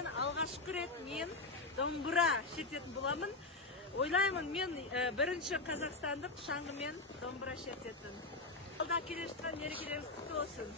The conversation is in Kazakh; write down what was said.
менен алгачкы ирет мен домбура шертетін боламын. Ойлаймын, мен бірінші қазақстандық шаңғымен домбура шертетін. Алда келе жатқан мерекелеріңіз құтты болсын.